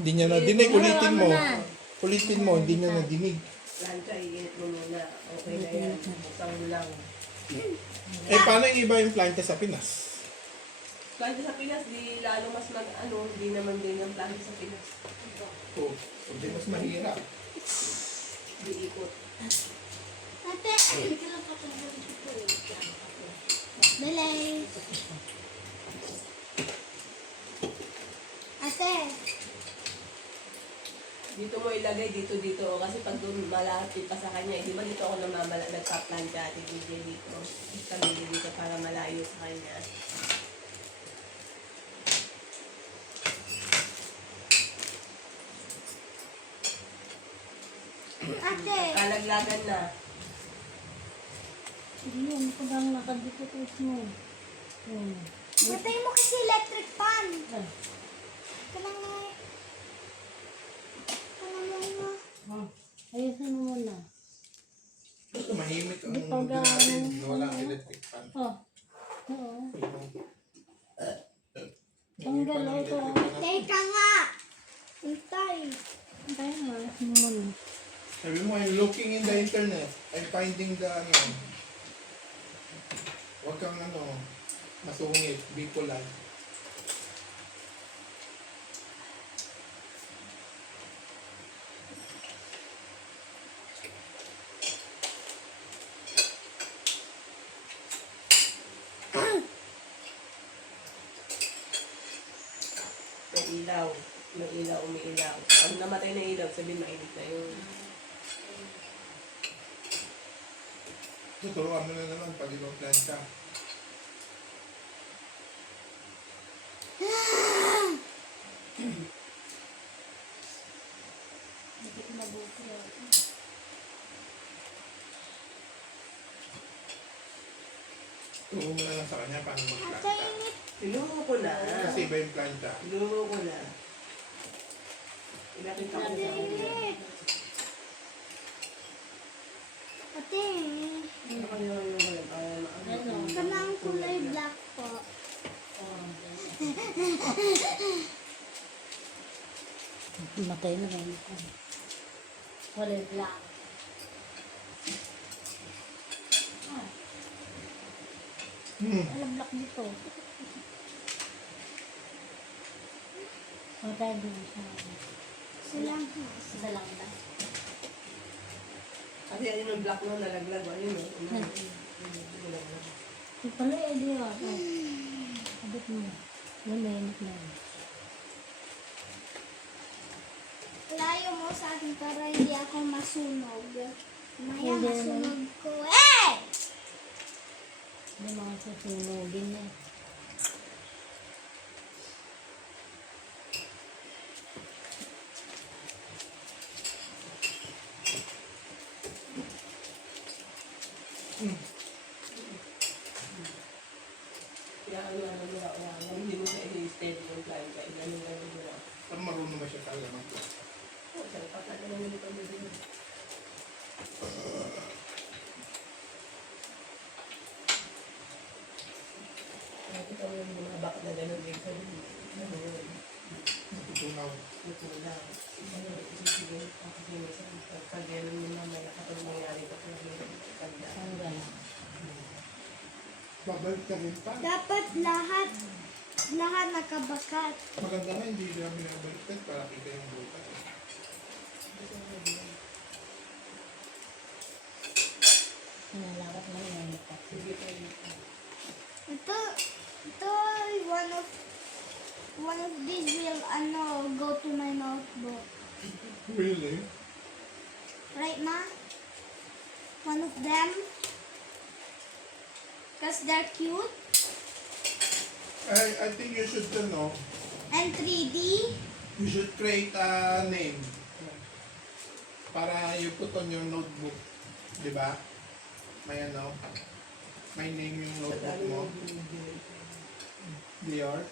Hindi niya nadinig. Ulitin mo. na. Ulitin mo, hindi niya nadinig. Plancha, iinit mo muna. Okay na yan. Buksan mo lang. Eh, paano yung iba yung plancha sa Pinas? Plancha sa Pinas, di lalo mas di naman din ang plancha sa Pinas. Oo. Hindi mas mahirap. Di ikot. Ate, Bilay. Ate, Dito mo ilagay, dito. Kasi pag doon malapit pa sa kanya, di ba dito ako nagpa-plancha at DJ dito. Kami dito para malayo sa kanya. ate. Kalaglagan na. Hindi, ano ka bang nakadikutos mo? Patay mo kasi electric fan. Kanang nga. Ayusin mo muna. Ito, mahimik ang Di pa mundo natin. gaano. Walang electric fan. Oh. Oo. Hindi pa ng ito. electric fan. Teka nga. Hintay. Hintay nga. Ayusin mo muna. Sabi mo, I'm looking in the internet. I'm finding the, huwag kang, masungit, bipolar. May ilaw, umiilaw. Pag namatay na ilaw, sabihin mainit na yun. Tuturuan mo na naman pag ibang plancha. Turo mo na lang sa kanya paano Ate, mag-plancha. init. Ilumo ko na. Kasi iba yung plancha. Ilumo ko na. Inakita ko Ate, sa kanya. init. Ate, kanang kulay black po. Matay na lang. Kulay black. Alam black dito. Matay din siya. Silang. Silang ba? Kasi yun yung black na nalaglag. Ayun o. Yung pala yung idea. Abot mo. Yan na yun. Layo mo sa akin para hindi ako masunog. Maya masunog ko. Eh! Hindi mga sasunogin na. Kaya hindi mo siya i-steady yung plan. Kaya ganun mo lang. Parang marunong ba siya talaga mag-plancha? Oo, siya patat na naman ito mo din. Nakita mo yung mga bak na gano'n din sa Natutunaw. Natulang. Sige, kasi minsan, pag gano'n mo na may nakatang nangyari pa sa kanya. Hanggang. Babalik ka rin pa. Dapat lahat nakabakat. Maganda nga, hindi lang binabaliktad para kita yung bukas. Nalabat na yun. Sige pa yun. Ito one of these will go to my notebook. Really? Right na? One of them. Because they're cute. I think you should, And 3D. you should create a name. Para you put on your notebook. Di ba? May may name yung notebook mo. Dior.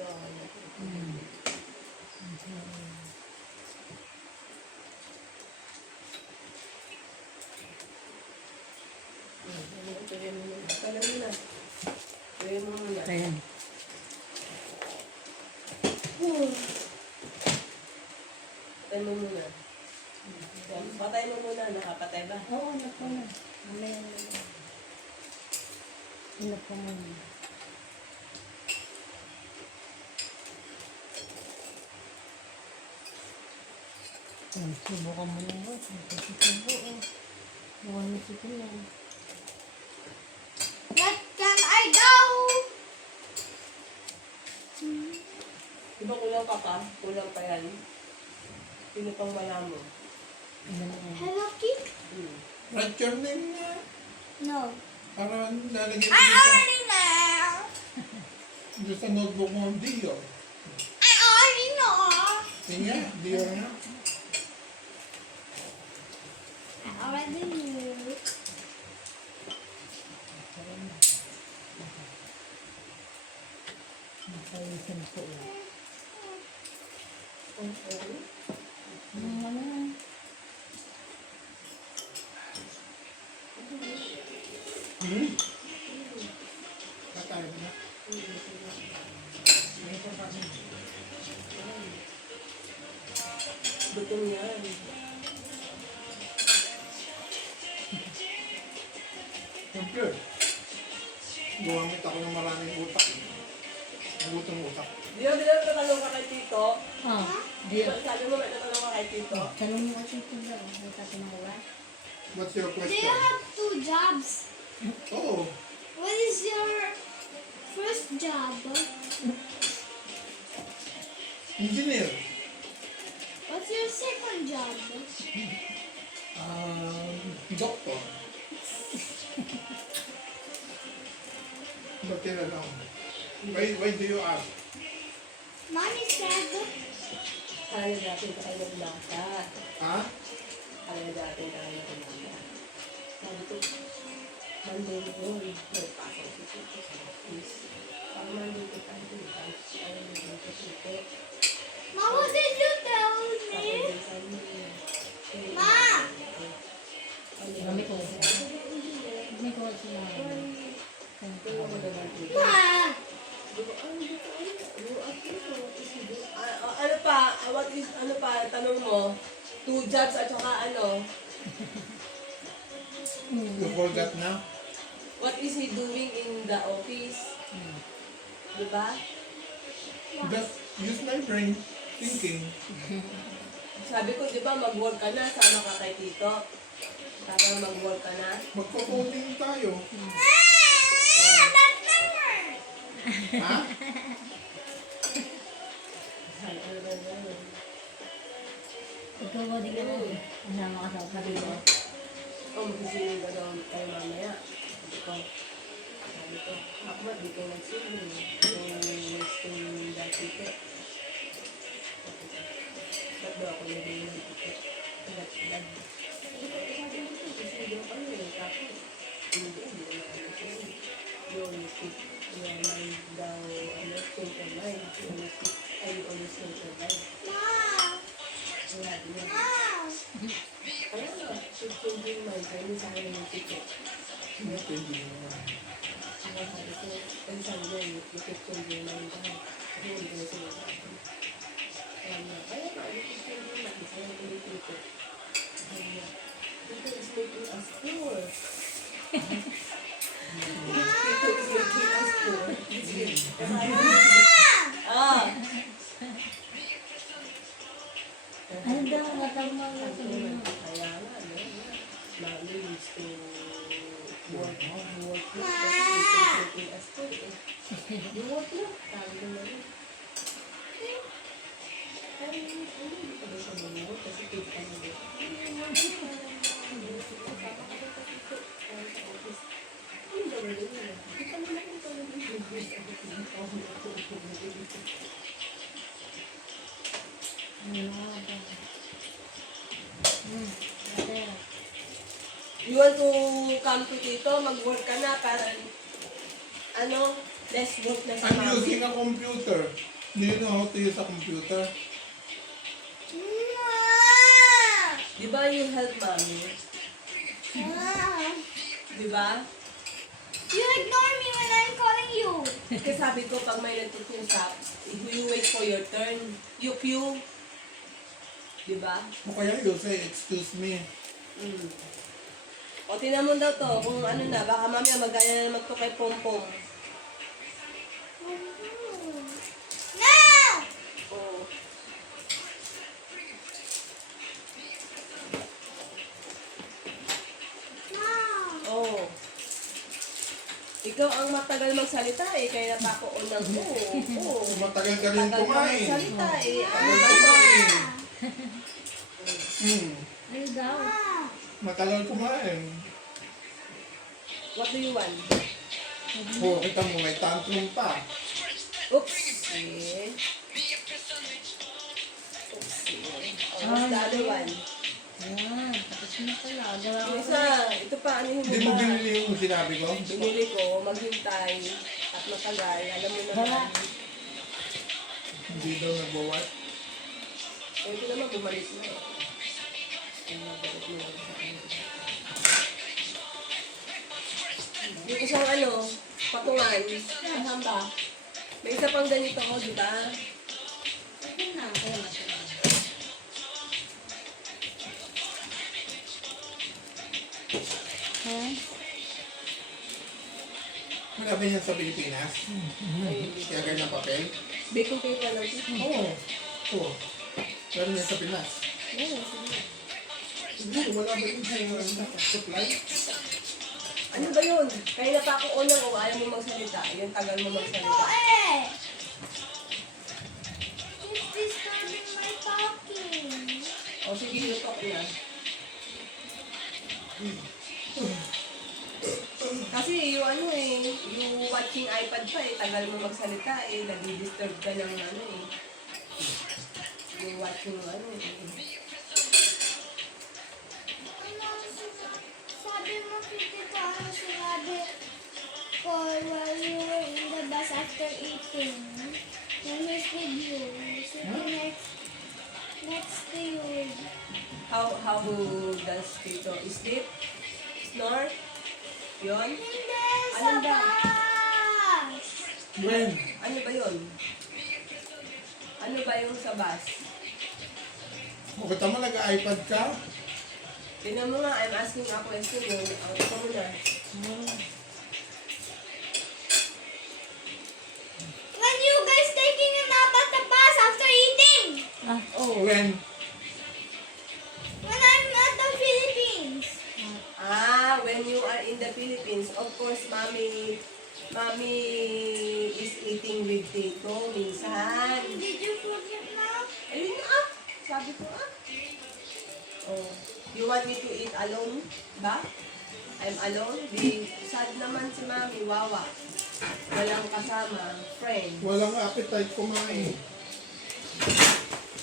dito. Tuloy mo muna. Tuloy mo na. Tuloy mo muna. Ayan. Patay mo muna. Patay mo muna. Nakapatay ba? Oo, naku na. Mamaya na lang. Ano pa mo? Subukan mo lang ba? Subo, oh. Bukan mo si Tina. Let can I go? Di ba kulang ka pa? Kulang pa yan. Sino pang wala mo? Ano na yan? Hello, Kid? Write your name na. No. Para lalagyan I ko dito. already know. Dito sa notebook mo, Dio. I already know. Yun nga, Dio nga. I already knew. Napawisan po eh. Okay. Ano? Patay mo na. Gutom yan. Siyempre, gumamit ako ng maraming utak. Nagutong utak. Di ba tatanong ka kay Tito? Ah, Di ba sabi mo may tatanong ka kay Tito? tanong mo kasi ito daw. May tatanong ko ba? What's your Do you question? have 2 jobs? Oh, What is your first job? engineer. What's your second job? Doctor. Batira lang. Why do you ask? Mommy said, Kaya natin ka kayo naglaka. Ha? Kaya natin ka kayo naglaka. Sabi ko, Monday yun. Nagpasok si Tito sa office. Pag Monday ko tayo, ayaw mo yung Tito. Mom, what did you tell Tapos me? yung sabi niya, Ma! Gamit ko. Gamit ko sila. Tingnan mo naman Tito. Ma! Ano pa? What is, ano pa? Tanong mo? 2 jobs at saka ano? You forgot na? What is he doing in the office? Diba? Just use my brain thinking. Sabi ko, di ba, mag-work ka na, sama ka kay Tito. Sabi ko, mag-work ka na. Magko-coding tayo. That's never. Ha? Sabi ko, ano ba yun? Ikaw ba din ako? Kasama ka sa Sabi ko, kapatid. magsisiling ka daw kayo mamaya. Sabi ko, Akmat, di ko nagsiling. Yung next yung dati ko. Ba't daw ako naging ng tito? Ba't? Sabi ko, sisiling ka nyo. Tapos, hindi naman ako sisiling. Yung keep your mind daw, ano, change your mind. Ay, always change your mind. Mom! Wala din yan. Mom! Kaya nga, keep changing mind. Kaya sa akin yung tito. Hindi naman. Kaya sabi ko, ang sabi niya, you keep changing mind ka. Kasi hindi ko sinasabi. Kaya nga, you keep changing mind. Kaya ko yung tito. Kaya nga, tito is making us poor. Tito is making us poor. Ah! Ano daw? Matama na sa Kaya mga. nga, no? Mami needs to work na. Kasi Tito is making us poor. You work na. Sabi naman yun. Pero hindi ka ba siya mag-work kasi paid ka na din. Ano gawin din yun? Hindi ka naman kung paano din yun. Ano na ba? Ate. You want to come to Tito? Mag-work ka na para ano? Less work na sa I'm mami. using a computer. Do you know how to use a computer? Di ba you help mommy? Di ba? You ignore me when I'm calling you. Kasi sabi ko, pag may nagtutusap, you wait for your turn. You queue. Di ba? O kaya you say, excuse me. Mm. O, tinan mo daw to, kung ano na, baka mamaya magaya na naman to kay Pompom. No! Oo. No! Oo. Ikaw ang matagal magsalita eh, kaya napako ng oo. Matagal ka rin Matagal ka kumain. magsalita eh. Ano Matagal ba yun? kumain. Ano daw? Matagal kumain. What do you want? Oo, kita mo, may tantrum pa. Oops. Eh. Oops. Oh, what's the other one? Ayan, tapos na pala. Gawa ko. Yung isa, ito pa, ano yung Hindi mo binili yung sinabi ko? Binili ko, maghintay, at matagal, alam mo naman. Hindi daw nagbawas. Eh, ito naman, bumalik na eh. Bumalik na lang sa akin. Yung isang ano, patungan, saan ba? May isa pang ganito ko, di ba? Ito na, kaya masarap. Ha? Marami yan sa Pilipinas. Kaya ganyan papel. Bacon cake ka lang. Oo. Oo. Meron yan sa Pinas. Hindi, wala ba yung supply? Ano ba yun? Kaya na pa ako unang o ayaw mo magsalita. Yung tagal mo Ito magsalita. eh! It's disturbing my talking. O sige, yung talk na. Kasi yung ano eh, yung watching iPad pa eh, tagal mo magsalita eh, nadi-disturb ka ng ano eh. Yung watching ano eh. Sabi mo, Tita, ano sinabi ko while you were in the bus after eating. When he's with you, sitting next to you. How does Tito sleep? Snore? Yun? Hindi, sa Ano ba? bus! When? Ano ba yun? Ano ba yung sa bus? Bakit mo nag-iPad ka? Tingnan mo nga, I'm asking a question yung ito mo na. When you guys taking a nap at the bus after eating? Oh, When? When I'm at the Philippines. when you are in the Philippines, of course, mommy is eating with Tito minsan. Did you forget now? Ayun na ah, sabi ko ah. Oh, you want me to eat alone ba? I'm alone? Di, sad naman si mami, wawa. Walang kasama, friend. Walang appetite kumain.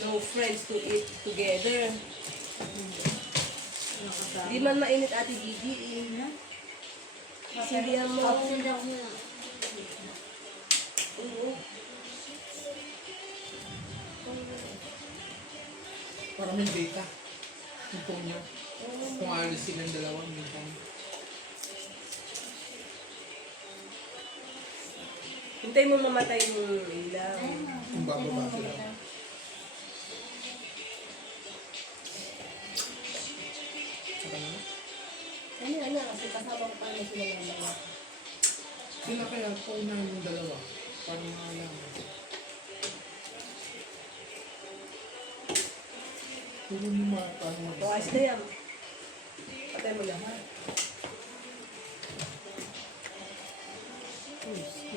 No friends to eat together. Di man mainit ate Gigi eh. Silihan mo. Absent ako na. Oo. Para may data. Yung phone niya. Kung alis silang dalawa, may phone. Hintay mo mamatay yung ilaw. Kung bababa sila. Saka na. Ano, kasi kasama ko paano sila naman. Sila kaya phone na yung dalawa. Para makalaman. Kung mo paano O, ayos na yan. Patay mo lang ha.